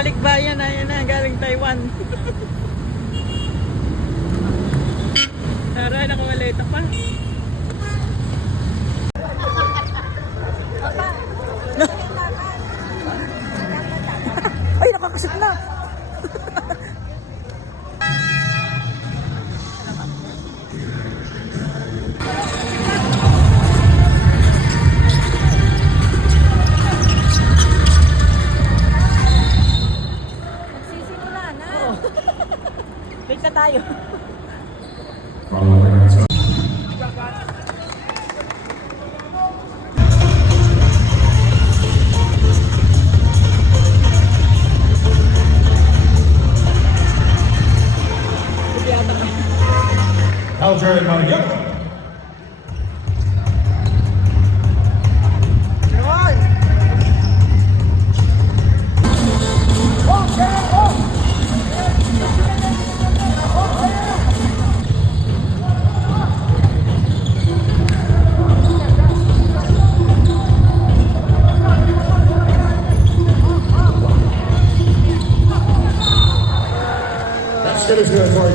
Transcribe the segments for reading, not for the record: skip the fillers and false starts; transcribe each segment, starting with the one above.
balikbayan na yan na, galing Taiwan. Tara, nakamaleta pa. Ay, nakakasip na. Magsisimula na. Wait na tayo. Alger Mario. That's good as good for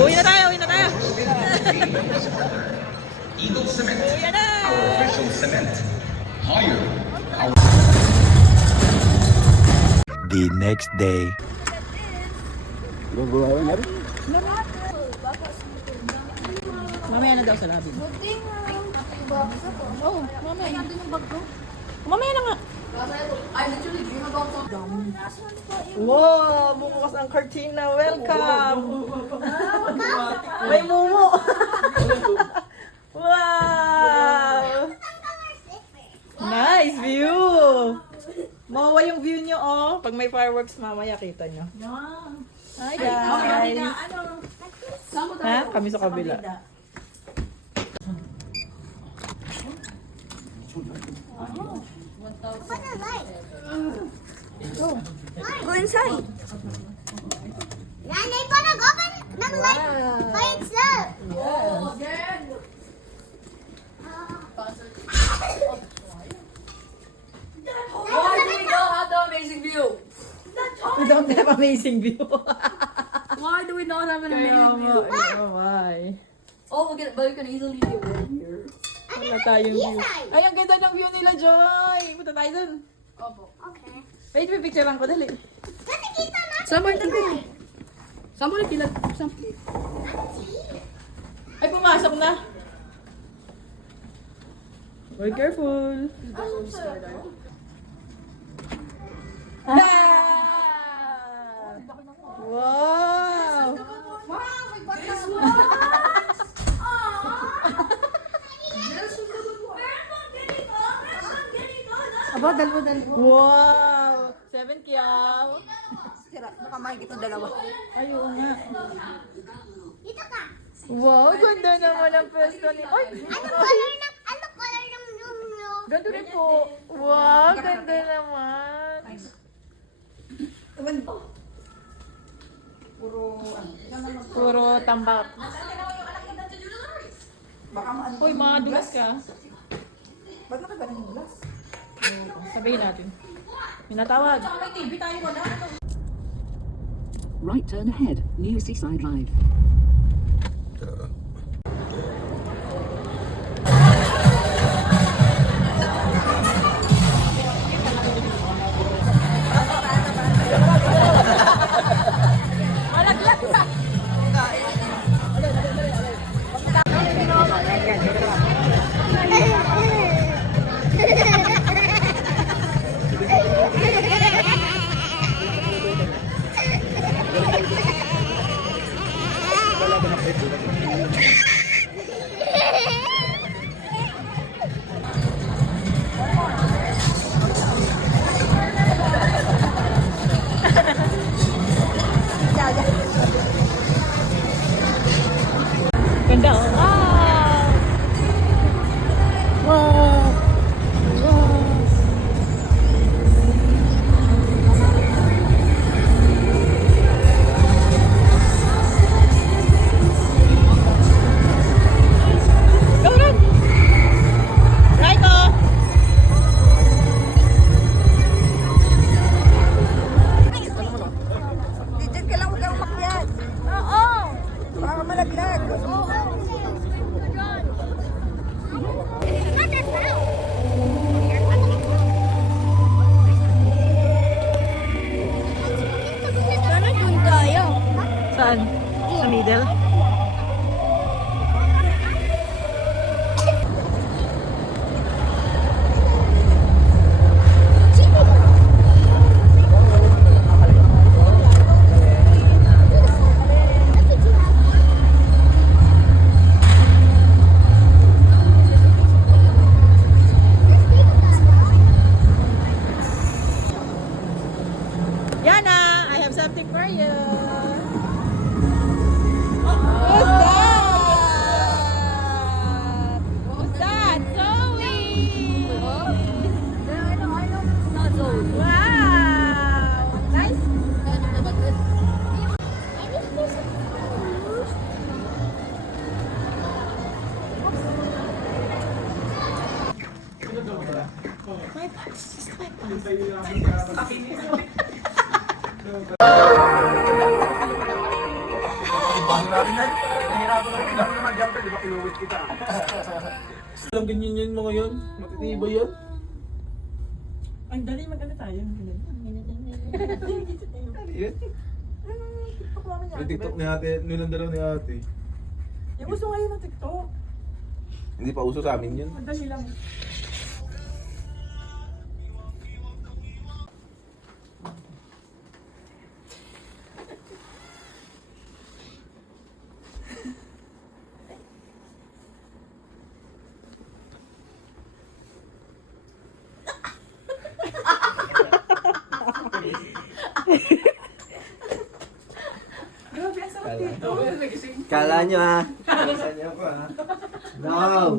Uwi na tayo, uwi na tayo. Eagle Cement, Uwi na. our official cement. Higher. The next day. Mamaya na daw sa lobby. Oh, mamaya. Nandun yung bag ko. Mamaya na nga. I literally dream about something. Wow, bumukas ang cortina. Welcome. May mumu. Wow. Nice view. Mawa yung view nyo, oh. Pag may fireworks mamaya, kita nyo. Hi, guys. Ha? Kami sa kabila. Go inside. Nanay pa nag-open ng light by itself. Why do we not have the amazing view? We don't have amazing view. Why do we not have an Kaya amazing view? nga, oh my. Oh, but you can easily do it here. Wala tayong view. Ay, ang ganda ng view nila, Joy. Punta tayo dun. Opo. Okay. Wait, may picture lang ko, dali. Nakikita na. Somewhere to be. Somebody feel like something. Ay, pumasok na. Be careful. Ah! Wow! Aba, dalawa. Wow! 7 kiyaw. Sira, baka makikita dalawa. Ayun nga. Dito ka. Wow, ganda naman ang pwesto ni... Ay! Ano color ng room nyo? Ganda rin po. Wow, ganda naman. Puro tambak. Uy, mga dulas ka. Ba't nakagaling yung glass? Sabihin natin. Minatawag. Right turn ahead, New Seaside Drive. Ganda oh. Wow! Wow! Wow! Go run! Right oh! Digit ka lang, huwag kang umakyat. Oo! Baka malaglag. Sana dun tayo. Saan? Sa middle? Yana, I have something for you. Who's that? Who's that? Zoe! Wow! Nice. Alam ganyan yan mga yun. Matitibay yan. Ang dali mag-ano tayo. May TikTok ni ate. Nilang dalaw ni ate. Yung uso ngayon ng TikTok. Hindi pa uso sa amin yun. Ang dali lang. Grabe, ang sarap dito. Kala nyo ah. Kala nyo ako ah. No.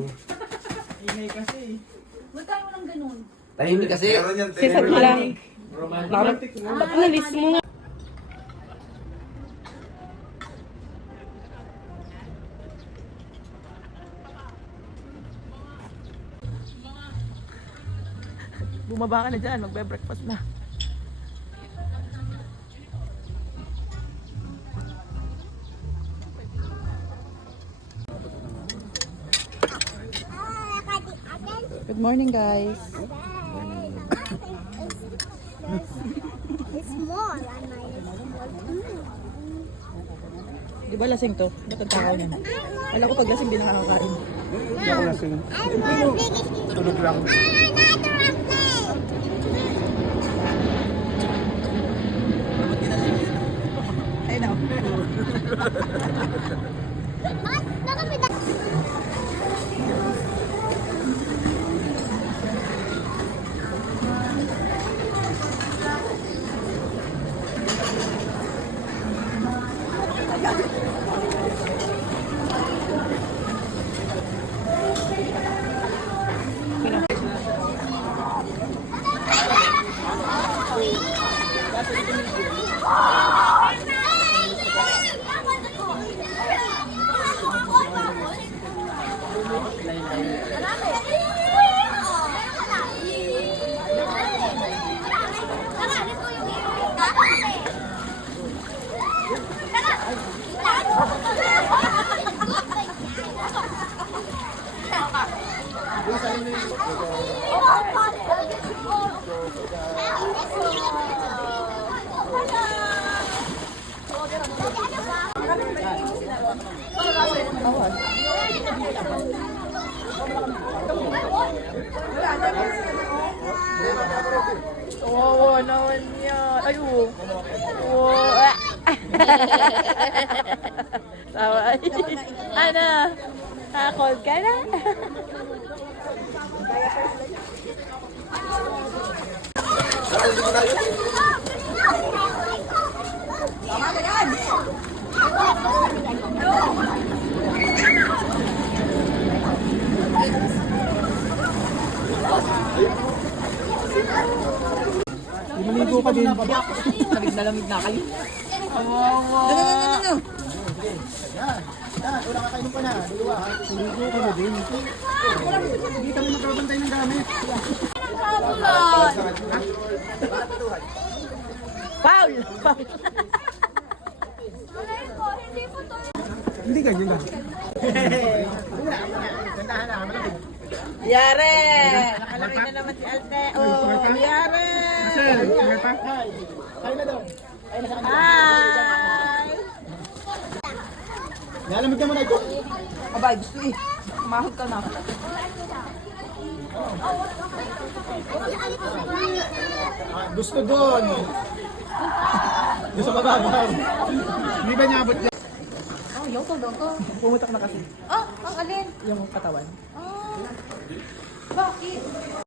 Ingay kasi. Ba't tayo walang ganun? Tahimik kasi. Meron yan. Sabi lang. Romantic. Nalis mo nga. Bumaba ka na dyan, magbe-breakfast na. Good morning, guys. It's small on my Di ba lasing to? Ba't ang takaw niya? Wala ko pag lasing din nakakakain. Hindi ako lasing. Tulog lang. Ay, no. Wow, naman yan. Ay, oh. Wow. Tawa. Ano? Cold ka na? Maligo ka din. Lamig na kayo. No. Hindi kami magbabantay ng gamit. Foul! Foul! Hindi ganyan ba? Yare! Nakalaki na naman si Alte. Oh, Yare! Hi! Nalamig naman na ito. Abay, gusto eh. Mahod ka na. Gusto doon. Gusto mababaw. Hindi ba niabot niya? Oh, yoko. Pumutak na kasi Oh, ang alin? yung katawan. Oh. Bakit?